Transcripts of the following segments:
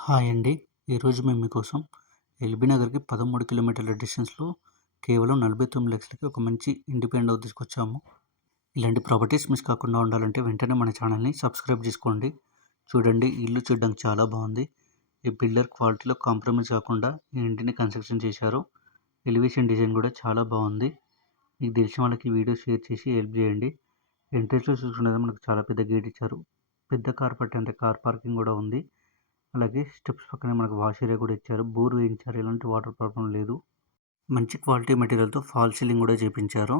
Hi అండి. ఈరోజు మేము మీకోసం ఎల్బీ నగర్‌కి 13 కిలోమీటర్ల డిస్టెన్స్‌లో కేవలం 49,00,000కి ఒక మంచి ఇండిపెండెంట్ హౌస్ తీసుకొచ్చాము. ఇలాంటి ప్రాపర్టీస్ మిస్ కాకుండా ఉండాలంటే వెంటనే మన ఛానల్‌ని సబ్స్క్రైబ్ చేసుకోండి. చూడండి, ఈ ఇల్లు చూడడానికి చాలా బాగుంది. ఈ బిల్డర్ క్వాలిటీలో కాంప్రమైజ్ కాకుండా ఈ ఇంటిని కన్స్ట్రక్షన్ చేశారు. ఎలివేషన్ డిజైన్ కూడా చాలా బాగుంది. మీకు తెలిసిన వాళ్ళకి ఈ వీడియో షేర్ చేసి హెల్ప్ చేయండి. ఎంట్రన్స్‌లో చూసుకున్నది మనకు చాలా పెద్ద గేట్ ఇచ్చారు. పెద్ద కార్ పట్టేంత కార్ పార్కింగ్ కూడా ఉంది. అలాగే స్టెప్స్ పక్కనే మనకు వాష్ ఏరియా కూడా ఇచ్చారు. బోర్ వేయించారు. ఎలాంటి వాటర్ ప్రాబ్లం లేదు. మంచి క్వాలిటీ మెటీరియల్‌తో ఫాల్ సీలింగ్ కూడా చేపించారు.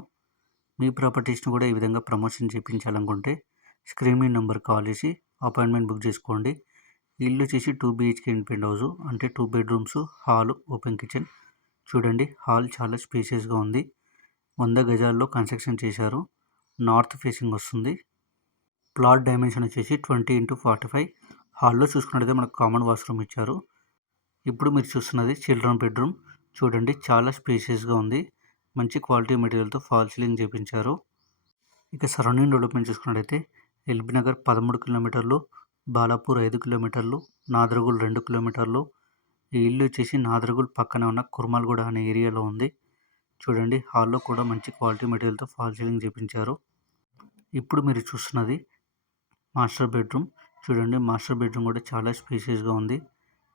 మీ ప్రాపర్టీస్‌ని కూడా ఈ విధంగా ప్రమోషన్ చేపించాలనుకుంటే స్క్రీన్ మీద నంబర్‌కి కాల్ చేసి అపాయింట్మెంట్ బుక్ చేసుకోండి. ఇల్లు వచ్చేసి 2 BHK ఇండిపెండెంట్ హౌస్, అంటే 2 బెడ్రూమ్స్, హాల్, ఓపెన్ కిచెన్. చూడండి, హాల్ చాలా స్పేషియస్‌గా ఉంది. 100 గజాల్లో కన్స్ట్రక్షన్ చేశారు. నార్త్ ఫేసింగ్ వస్తుంది. ప్లాట్ డైమెన్షన్ వచ్చేసి 20x45. హాల్లో చూసుకున్నట్లయితే మనకు కామన్ వాష్రూమ్ ఇచ్చారు. ఇప్పుడు మీరు చూస్తున్నది చిల్డ్రన్ బెడ్రూమ్. చూడండి, చాలా స్పేషియస్‌గా ఉంది. మంచి క్వాలిటీ మెటీరియల్‌తో ఫాల్ సీలింగ్ చేపించారు. ఇక సరౌండింగ్ డెవలప్మెంట్ చూసుకున్నట్లయితే ఎల్బీ నగర్ 13 కిలోమీటర్లు, బాలాపూర్ 5 కిలోమీటర్లు, నాదరగూల్ 2 కిలోమీటర్లు. ఈ ఇల్లు వచ్చేసి నాదరగూల్ పక్కన ఉన్న కుర్మాల్గూడ అనే ఏరియాలో ఉంది. చూడండి, హాల్లో కూడా మంచి క్వాలిటీ మెటీరియల్‌తో ఫాల్ సీలింగ్ చేపించారు. ఇప్పుడు మీరు చూస్తున్నది మాస్టర్ బెడ్రూమ్. చూడండి, మాస్టర్ బెడ్రూమ్ కూడా చాలా స్పేషియస్‌గా ఉంది.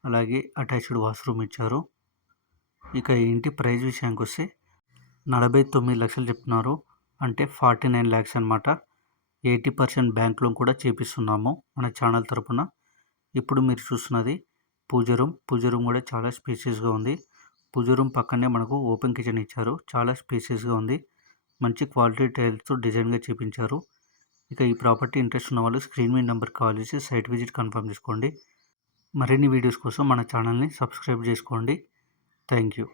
అలాగే అటాచ్డ్ వాష్రూమ్ ఇచ్చారు. ఇక ఈ ఇంటి ప్రైస్ విషయానికి వస్తే 49 లక్షలు చెప్తున్నారు, అంటే 49 lakhs అనమాట. 80% బ్యాంక్ లోన్ కూడా చేపిస్తున్నాము మన ఛానల్ తరపున. ఇప్పుడు మీరు చూస్తున్నది పూజ రూమ్. పూజ రూమ్ కూడా చాలా స్పేషియస్‌గా ఉంది. పూజ రూమ్ పక్కనే మనకు ఓపెన్ కిచెన్ ఇచ్చారు. చాలా స్పేషియస్‌గా ఉంది. మంచి క్వాలిటీ టైల్స్తో డిజైన్గా చేపించారు. ఇక ఈ ప్రాపర్టీ ఇంట్రెస్ట్ ఉన్న వాళ్ళు స్క్రీన్ మీద నెంబర్కి కాల్ చేసి సైట్ విజిట్ కన్ఫర్మ్ చేసుకోండి. మరిన్ని వీడియోస్ కోసం మన ఛానల్ని సబ్స్క్రైబ్ చేసుకోండి. Thank you.